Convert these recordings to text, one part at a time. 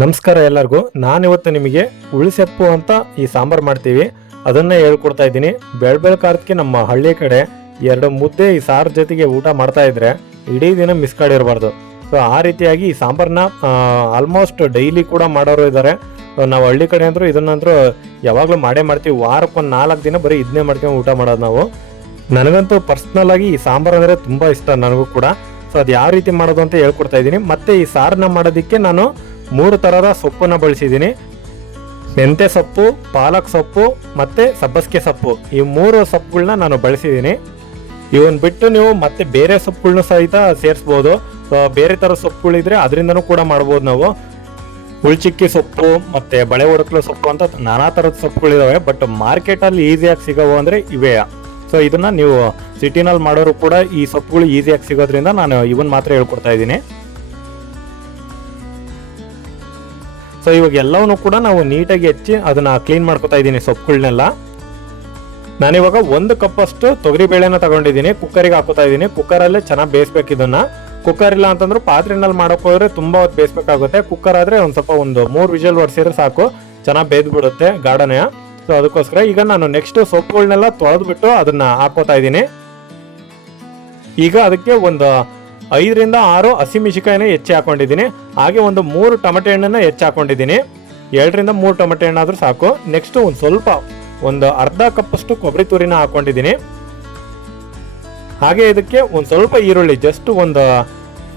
ನಮಸ್ಕಾರ ಎಲ್ಲರಿಗೂ. ನಾನಿವತ್ತು ನಿಮಗೆ ಉಳಿಸೆಪ್ಪು ಅಂತ ಈ ಸಾಂಬಾರು ಮಾಡ್ತೀವಿ. ಅದನ್ನೇ ಹೇಳ್ಕೊಡ್ತಾ ಇದ್ದೀನಿ. ಬೆಳ್ಬೆಳ್ ಕಾರ್ದಕ್ಕೆ ನಮ್ಮ ಹಳ್ಳಿ ಕಡೆ ಎರಡು ಮುದ್ದೆ ಈ ಸಾರು ಜೊತೆಗೆ ಊಟ ಮಾಡ್ತಾ ಇದ್ರೆ ಇಡೀ ದಿನ ಮಿಸ್ ಕಾಡಿರಬಾರ್ದು. ಸೊ ಆ ರೀತಿಯಾಗಿ ಈ ಸಾಂಬಾರನ್ನ ಆಲ್ಮೋಸ್ಟ್ ಡೈಲಿ ಕೂಡ ಮಾಡೋರು ಇದ್ದಾರೆ ನಾವು ಹಳ್ಳಿ ಕಡೆ ಅಂದರೂ ಇದನ್ನಂದ್ರೂ ಯಾವಾಗಲೂ ಮಾಡೇ ಮಾಡ್ತೀವಿ. ವಾರಕ್ಕೊಂದು ನಾಲ್ಕು ದಿನ ಬರೀ ಇದನ್ನೇ ಮಾಡ್ಕೊಂಡು ಊಟ ಮಾಡೋದು ನಾವು. ನನಗಂತೂ ಪರ್ಸ್ನಲ್ ಆಗಿ ಈ ಸಾಂಬಾರು ಅಂದರೆ ತುಂಬ ಇಷ್ಟ ನನಗೂ ಕೂಡ. ಸೊ ಅದು ಯಾವ ರೀತಿ ಮಾಡೋದು ಅಂತ ಹೇಳ್ಕೊಡ್ತಾ ಇದ್ದೀನಿ. ಮತ್ತೆ ಈ ಸಾರನ್ನ ಮಾಡೋದಕ್ಕೆ ನಾನು ಮೂರು ಥರದ ಸೊಪ್ಪನ್ನು ಬಳಸಿದ್ದೀನಿ. ಮೆಂತೆ ಸೊಪ್ಪು, ಪಾಲಕ್ ಸೊಪ್ಪು ಮತ್ತು ಸಬ್ಬಸಿಗೆ ಸೊಪ್ಪು. ಈ ಮೂರು ಸೊಪ್ಪುಗಳನ್ನ ನಾನು ಬಳಸಿದ್ದೀನಿ. ಇವನ್ ಬಿಟ್ಟು ನೀವು ಮತ್ತೆ ಬೇರೆ ಸೊಪ್ಪುಗಳನ್ನ ಸಹಿತ ಸೇರಿಸ್ಬೋದು. ಬೇರೆ ಥರ ಸೊಪ್ಪುಗಳಿದ್ರೆ ಅದರಿಂದನೂ ಕೂಡ ಮಾಡ್ಬೋದು ನಾವು. ಉಳ್ಚಿಕ್ಕಿ ಸೊಪ್ಪು ಮತ್ತು ಬಳೆ ಒಡಕಲು ಸೊಪ್ಪು ಅಂತ ನಾನಾ ಥರದ ಸೊಪ್ಪುಗಳಿದ್ದಾವೆ ಬಟ್ ಮಾರ್ಕೆಟಲ್ಲಿ ಈಸಿಯಾಗಿ ಸಿಗೋವು ಅಂದರೆ ಇವೇ. ಸೊ ಇದನ್ನು ನೀವು ಸಿಟಿನಲ್ಲಿ ಮಾಡೋರು ಕೂಡ ಈ ಸೊಪ್ಪುಗಳು ಈಸಿಯಾಗಿ ಸಿಗೋದ್ರಿಂದ ನಾನು ಇವನ್ ಮಾತ್ರ ಹೇಳ್ಕೊಡ್ತಾ ಇದ್ದೀನಿ. ಸೊ ಇವಾಗ ಎಲ್ಲವನ್ನೂ ಕೂಡ ನಾವು ನೀಟಾಗಿ ಹೆಚ್ಚಿ ಅದನ್ನ ಕ್ಲೀನ್ ಮಾಡ್ಕೊತಾ ಇದ್ದೀನಿ ಸೊಪ್ಪುಗಳನ್ನೆಲ್ಲ ನಾನಿವಾಗ ಒಂದು ಕಪ್ ಅಷ್ಟು ತೊಗರಿ ಬೇಳೆನ ತಗೊಂಡಿದ್ದೀನಿ. ಕುಕ್ಕರಿಗೆ ಹಾಕೋತಾ ಇದ್ದೀನಿ. ಕುಕ್ಕರಲ್ಲೇ ಚೆನ್ನಾಗಿ ಬೇಯಿಸ್ಬೇಕು ಇದನ್ನು. ಕುಕ್ಕರ್ ಇಲ್ಲ ಅಂತಂದ್ರೆ ಪಾತ್ರೆನಲ್ಲಿ ಮಾಡೋಕ್ಕೋದ್ರೆ ತುಂಬಾ ಹೊತ್ತು ಬೇಯಿಸ್ಬೇಕಾಗುತ್ತೆ. ಕುಕ್ಕರ್ ಆದರೆ ಒಂದು ಸ್ವಲ್ಪ ಒಂದು ಮೂರು ವಿಜಲ್ ಒಡಿಸಿದ್ರೆ ಸಾಕು. ಚೆನ್ನಾಗಿ ಬೇಯ್ದು ಬಿಡುತ್ತೆ ಗಾರ್ಡನ್ ಸೊ ಅದಕ್ಕೋಸ್ಕರ ಈಗ ನಾನು ನೆಕ್ಸ್ಟ್ ಸೊಪ್ಪುಗಳನ್ನೆಲ್ಲ ತೊಳೆದ್ಬಿಟ್ಟು ಅದನ್ನ ಹಾಕೋತಾ ಇದ್ದೀನಿ. ಈಗ ಅದಕ್ಕೆ ಒಂದು ಐದರಿಂದ ಆರು ಹಸಿಮೆಣಸಿಕಾಯಿನ ಹೆಚ್ಚಿ ಹಾಕೊಂಡಿದ್ದೀನಿ. ಹಾಗೆ ಒಂದು ಮೂರು ಟೊಮೆಟೊ ಹಣ್ಣನ್ನು ಹೆಚ್ಚಿ ಹಾಕೊಂಡಿದ್ದೀನಿ. ಎರಡರಿಂದ ಮೂರು ಟೊಮೆಟೊ ಹಣ್ಣಾದರೂ ಸಾಕು. ನೆಕ್ಸ್ಟು ಒಂದು ಸ್ವಲ್ಪ ಒಂದು ಅರ್ಧ ಕಪ್ಪಷ್ಟು ಕೊಬ್ಬರಿ ತುರಿನ ಹಾಕೊಂಡಿದ್ದೀನಿ. ಹಾಗೆ ಇದಕ್ಕೆ ಒಂದು ಸ್ವಲ್ಪ ಈರುಳ್ಳಿ ಜಸ್ಟ್ ಒಂದು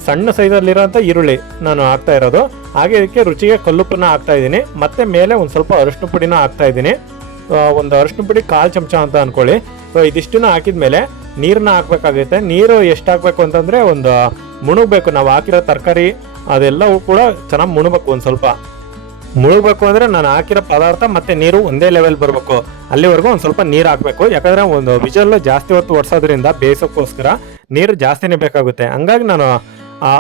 ಸಣ್ಣ ಸೈಜಲ್ಲಿರೋಂಥ ಈರುಳ್ಳಿ ನಾನು ಹಾಕ್ತಾ ಇರೋದು. ಹಾಗೆ ಇದಕ್ಕೆ ರುಚಿಗೆ ಕಲ್ಲುಪ್ಪನ್ನ ಹಾಕ್ತಾ ಇದ್ದೀನಿ. ಮತ್ತೆ ಮೇಲೆ ಒಂದು ಸ್ವಲ್ಪ ಅರಿಶಿನ ಪುಡಿನ ಹಾಕ್ತಾ ಇದ್ದೀನಿ. ಒಂದು ಅರಿಶಿನ ಪುಡಿ ಕಾಲು ಚಮಚ ಅಂತ ಅಂದ್ಕೊಳ್ಳಿ ಸೊ ಹಾಕಿದ ಹಾಕಿದ್ಮೇಲೆ ನೀರನ್ನ ಹಾಕ್ಬೇಕಾಗುತ್ತೆ ನೀರು ಎಷ್ಟು ಹಾಕ್ಬೇಕು ಅಂತಂದ್ರೆ ಒಂದು ಮುಣುಗಬೇಕು. ನಾವು ಹಾಕಿರೋ ತರಕಾರಿ ಅದೆಲ್ಲವೂ ಕೂಡ ಚೆನ್ನಾಗಿ ಮುಣಬೇಕು ಒಂದು ಸ್ವಲ್ಪ. ಮುಳುಗಬೇಕು ಅಂದ್ರೆ ನಾನು ಹಾಕಿರೋ ಪದಾರ್ಥ ಮತ್ತೆ ನೀರು ಒಂದೇ ಲೆವೆಲ್ ಬರಬೇಕು. ಅಲ್ಲಿವರೆಗೂ ಒಂದು ಸ್ವಲ್ಪ ನೀರು ಹಾಕಬೇಕು. ಯಾಕಂದ್ರೆ ಒಂದು ವಿಜಲ್ ಜಾಸ್ತಿ ಹೊತ್ತು ಒಡ್ಸೋದ್ರಿಂದ ಬೇಯಿಸೋಕ್ಕೋಸ್ಕರ ನೀರು ಜಾಸ್ತಿನೇ ಬೇಕಾಗುತ್ತೆ. ಹಂಗಾಗಿ ನಾನು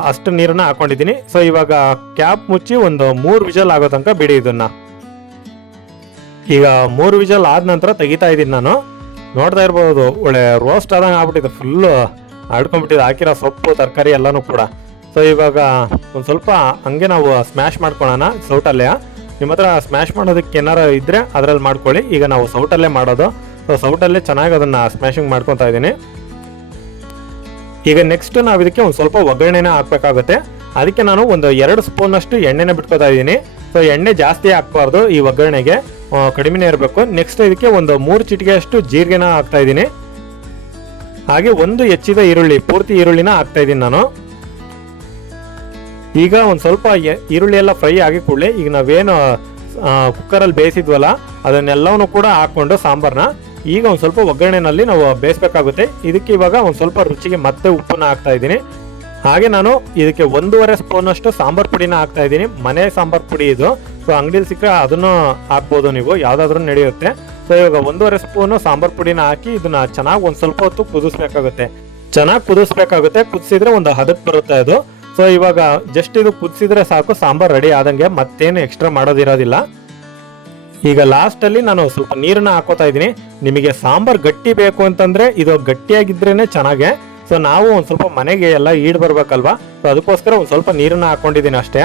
ಅಷ್ಟು ನೀರನ್ನ ಹಾಕೊಂಡಿದ್ದೀನಿ. ಸೊ ಇವಾಗ ಕ್ಯಾಪ್ ಮುಚ್ಚಿ ಒಂದು ಮೂರು ವಿಜಲ್ ಆಗೋ ತನಕ ಬಿಡಿ ಇದನ್ನ. ಈಗ ಮೂರು ವಿಜಲ್ ಆದ ನಂತರ ತೆಗಿತಾ ಇದ್ದೀನಿ ನಾನು. ನೋಡ್ತಾ ಇರ್ಬೋದು, ಒಳ್ಳೆ ರೋಸ್ಟ್ ಆದಂಗೆ ಆಗ್ಬಿಟ್ಟಿದೆ ಫುಲ್ಲು ಆಡ್ಕೊಂಡ್ಬಿಟ್ಟಿದೆ, ಹಾಕಿರೋ ಸೊಪ್ಪು, ತರಕಾರಿ ಎಲ್ಲನೂ ಕೂಡ. ಸೊ ಇವಾಗ ಒಂದು ಸ್ವಲ್ಪ ಹಂಗೆ ನಾವು ಸ್ಮ್ಯಾಶ್ ಮಾಡ್ಕೊಳ್ಳೋಣ ಸೌಟಲ್ಲೇ. ನಿಮ್ಮ ಹತ್ರ ಸ್ಮ್ಯಾಶ್ ಮಾಡೋದಕ್ಕೆ ಏನಾರು ಇದ್ದರೆ ಅದರಲ್ಲಿ ಮಾಡ್ಕೊಳ್ಳಿ. ಈಗ ನಾವು ಸೌಟಲ್ಲೇ ಮಾಡೋದು. ಸೊ ಸೌಟಲ್ಲೇ ಚೆನ್ನಾಗಿ ಅದನ್ನು ಸ್ಮ್ಯಾಶಿಂಗ್ ಮಾಡ್ಕೊತಾ ಇದ್ದೀನಿ. ಈಗ ನೆಕ್ಸ್ಟ್ ನಾವು ಇದಕ್ಕೆ ಒಂದು ಸ್ವಲ್ಪ ಒಗ್ಗರಣೆನೇ ಹಾಕ್ಬೇಕಾಗುತ್ತೆ. ಅದಕ್ಕೆ ನಾನು ಒಂದು ಎರಡು ಸ್ಪೂನಷ್ಟು ಎಣ್ಣೆನ ಬಿಟ್ಕೋತಾ ಇದ್ದೀನಿ. ಸೊ ಎಣ್ಣೆ ಜಾಸ್ತಿ ಹಾಕ್ಬಾರ್ದು ಈ ಒಗ್ಗರಣೆಗೆ. ಕಡಿಮೆನೇ ಇರಬೇಕು. ನೆಕ್ಸ್ಟ್ ಇದಕ್ಕೆ ಒಂದು ಮೂರು ಚಿಟಿಕೆ ಅಷ್ಟು ಜೀರಿಗೆನ ಹಾಕ್ತಾ ಇದ್ದೀನಿ. ಹಾಗೆ ಒಂದು ಹೆಚ್ಚಿದ ಈರುಳ್ಳಿ, ಪೂರ್ತಿ ಈರುಳ್ಳಿನ ಹಾಕ್ತಾ ಇದ್ದೀನಿ ನಾನು. ಈಗ ಒಂದು ಸ್ವಲ್ಪ ಈರುಳ್ಳಿ ಎಲ್ಲ ಫ್ರೈ ಆಗಿ ಕೂಡಲೇ ಈಗ ನಾವೇನು ಕುಕ್ಕರಲ್ಲಿ ಬೇಯಿಸಿದ್ವಲ್ಲ, ಅದನ್ನೆಲ್ಲವನ್ನು ಕೂಡ ಹಾಕ್ಕೊಂಡು ಸಾಂಬಾರನ್ನ ಈಗ ಒಂದು ಸ್ವಲ್ಪ ಒಗ್ಗರಣೆನಲ್ಲಿ ನಾವು ಬೇಯಿಸ್ಬೇಕಾಗುತ್ತೆ. ಇದಕ್ಕೆ ಇವಾಗ ಒಂದು ಸ್ವಲ್ಪ ರುಚಿಗೆ ಮತ್ತೆ ಉಪ್ಪನ್ನ ಹಾಕ್ತಾ ಇದ್ದೀನಿ. ಹಾಗೆ ನಾನು ಇದಕ್ಕೆ ಒಂದೂವರೆ ಸ್ಪೂನಷ್ಟು ಸಾಂಬಾರ್ ಪುಡಿನ ಹಾಕ್ತಾ ಇದ್ದೀನಿ. ಮನೆ ಸಾಂಬಾರ್ ಪುಡಿ ಇದು. ಸೊ ಅಂಗಡಿಲಿ ಸಿಕ್ಕರೆ ಅದನ್ನು ಹಾಕ್ಬೋದು ನೀವು. ಯಾವುದಾದ್ರೂ ನಡೆಯುತ್ತೆ. ಸೊ ಇವಾಗ ಒಂದೂವರೆ ಸ್ಪೂನು ಸಾಂಬಾರ್ ಪುಡಿನ ಹಾಕಿ ಇದನ್ನ ಚೆನ್ನಾಗಿ ಒಂದು ಸ್ವಲ್ಪ ಹೊತ್ತು ಕುದಿಸ್ಬೇಕಾಗುತ್ತೆ. ಚೆನ್ನಾಗಿ ಕುದಿಸ್ಬೇಕಾಗುತ್ತೆ. ಕುದಿಸಿದ್ರೆ ಒಂದು ಹದಕ್ಕೆ ಬರುತ್ತೆ ಅದು. ಸೊ ಇವಾಗ ಜಸ್ಟ್ ಇದು ಕುದಿಸಿದ್ರೆ ಸಾಕು. ಸಾಂಬಾರ್ ರೆಡಿ ಆದಂಗೆ ಮತ್ತೇನು ಎಕ್ಸ್ಟ್ರಾ ಮಾಡೋದಿರೋದಿಲ್ಲ. ಈಗ ಲಾಸ್ಟ್ ಅಲ್ಲಿ ನಾನು ಸ್ವಲ್ಪ ನೀರನ್ನ ಹಾಕೋತಾ ಇದ್ದೀನಿ. ನಿಮಗೆ ಸಾಂಬಾರ್ ಗಟ್ಟಿ ಬೇಕು ಅಂತಂದ್ರೆ ಇದು ಗಟ್ಟಿಯಾಗಿದ್ರೇನೆ ಚೆನ್ನಾಗೆ. ಸೊ ನಾವು ಒಂದು ಸ್ವಲ್ಪ ಮನೆಗೆ ಎಲ್ಲ ಈಡ್ ಬರ್ಬೇಕಲ್ವಾ? ಸೊ ಅದಕ್ಕೋಸ್ಕರ ಒಂದು ಸ್ವಲ್ಪ ನೀರನ್ನ ಹಾಕೊಂಡಿದ್ದೀನಿ ಅಷ್ಟೇ.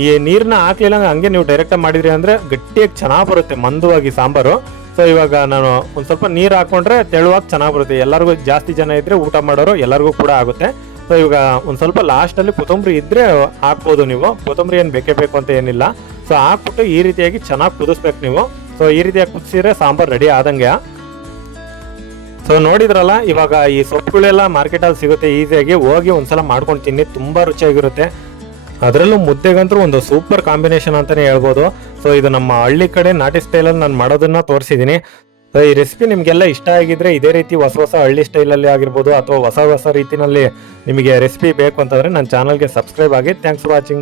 ಈ ನೀರನ್ನ ಹಾಕ್ಲಿಲ್ಲ ಅಂದ್ರೆ ಹಂಗೆ ನೀವು ಡೈರೆಕ್ಟ್ ಮಾಡಿದ್ರಿ ಅಂದ್ರೆ ಗಟ್ಟಿಯಾಗಿ ಚೆನ್ನಾಗಿ ಬರುತ್ತೆ, ಮಂದವಾಗಿ ಸಾಂಬಾರು. ಸೊ ಇವಾಗ ನಾನು ಒಂದು ಸ್ವಲ್ಪ ನೀರು ಹಾಕೊಂಡ್ರೆ ತೆಳುವಾಗಿ ಚೆನ್ನಾಗಿ ಬರುತ್ತೆ. ಎಲ್ಲರಿಗೂ ಜಾಸ್ತಿ ಜನ ಇದ್ರೆ ಊಟ ಮಾಡೋರು ಎಲ್ಲರಿಗೂ ಕೂಡ ಆಗುತ್ತೆ. ಸೊ ಇವಾಗ ಒಂದು ಸ್ವಲ್ಪ ಲಾಸ್ಟ್ ಅಲ್ಲಿ ಕೊತ್ತಂಬರಿ ಇದ್ರೆ ಹಾಕ್ಬೋದು ನೀವು. ಕೊತ್ತಂಬರಿ ಏನು ಬೇಕೇ ಬೇಕು ಅಂತ ಏನಿಲ್ಲ. ಸೊ ಹಾಕ್ಬಿಟ್ಟು ಈ ರೀತಿಯಾಗಿ ಚೆನ್ನಾಗಿ ಕುದಿಸ್ಬೇಕು ನೀವು. ಸೊ ಈ ರೀತಿಯಾಗಿ ಕುದಿಸಿದ್ರೆ ಸಾಂಬಾರ್ ರೆಡಿ ಆದಂಗೆ. ಸೊ ನೋಡಿದ್ರಲ್ಲ, ಇವಾಗ ಈ ಸೊಪ್ಪುಗಳೆಲ್ಲ ಮಾರ್ಕೆಟಲ್ಲಿ ಸಿಗುತ್ತೆ ಈಸಿಯಾಗಿ ಹೋಗಿ ಒಂದ್ಸಲ ಮಾಡ್ಕೊಂಡು ತಿನ್ನಿ, ತುಂಬಾ ರುಚಿಯಾಗಿರುತ್ತೆ. ಅದರಲ್ಲೂ ಮುದ್ದೆಗಂತೂ ಒಂದು ಸೂಪರ್ ಕಾಂಬಿನೇಷನ್ ಅಂತಾನೆ ಹೇಳ್ಬೋದು. ಸೊ ಇದು ನಮ್ಮ ಹಳ್ಳಿ ಕಡೆ ನಾಟಿ ಸ್ಟೈಲಲ್ಲಿ ನಾನು ಮಾಡೋದನ್ನ ತೋರಿಸಿದ್ದೀನಿ ಸೊ ಈ ರೆಸಿಪಿ ನಿಮಗೆಲ್ಲ ಇಷ್ಟ ಆಗಿದ್ರೆ ಇದೇ ರೀತಿ ಹೊಸ ಹೊಸ ಹಳ್ಳಿ ಸ್ಟೈಲಲ್ಲಿ ಆಗಿರ್ಬೋದು ಅಥವಾ ಹೊಸ ಹೊಸ ರೀತಿಯಲ್ಲಿ ನಿಮಗೆ ರೆಸಿಪಿ ಬೇಕು ಅಂತಂದರೆ ನನ್ನ ಚಾನಲ್ಗೆ ಸಬ್ಸ್ಕ್ರೈಬ್ ಆಗಿ. Thanks for watching